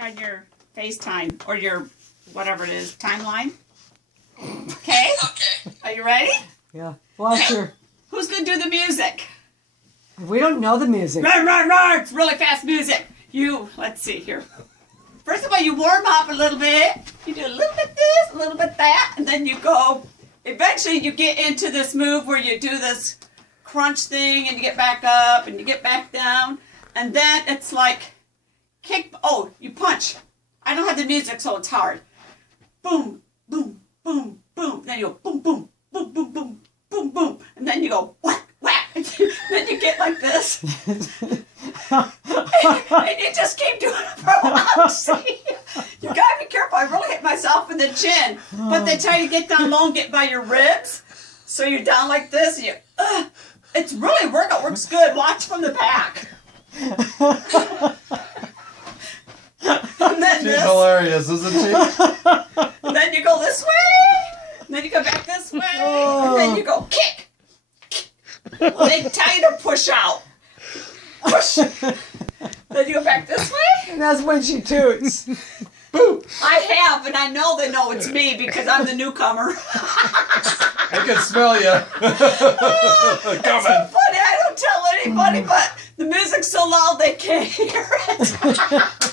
on your FaceTime or your whatever it is, timeline. Okay? Okay. Are you ready? Yeah. Watch her. Who's going to do the music? We don't know the music. Run, run, run! It's really fast music. Let's see here. First of all, you warm up a little bit. You do a little bit this, a little bit that, and then you go. Eventually, you get into this move where you do this crunch thing, and you get back up, and you get back down, and then it's like kick. Oh, you punch. I don't have the music, so it's hard. Boom, boom, boom, boom. Then you go boom, boom, boom, boom, boom, boom, boom, and then you go whack, whack. Then you get like this. And you just keep doing it for a while. See? You gotta be careful. I really hit myself in the chin. But they tell you to get down low and get by your ribs. So you're down like this. And it's really workout. Works good. Watch from the back. And then She's hilarious, isn't she? And then you go this way. And then you go back this way. And then you go kick. They tell you to push out. Push. Then you go back this way. And that's when she toots. Boo! I have, and I know they know it's me because I'm the newcomer. I can smell you. It's so Coming. funny. I don't tell anybody, but the music's so loud they can't hear it.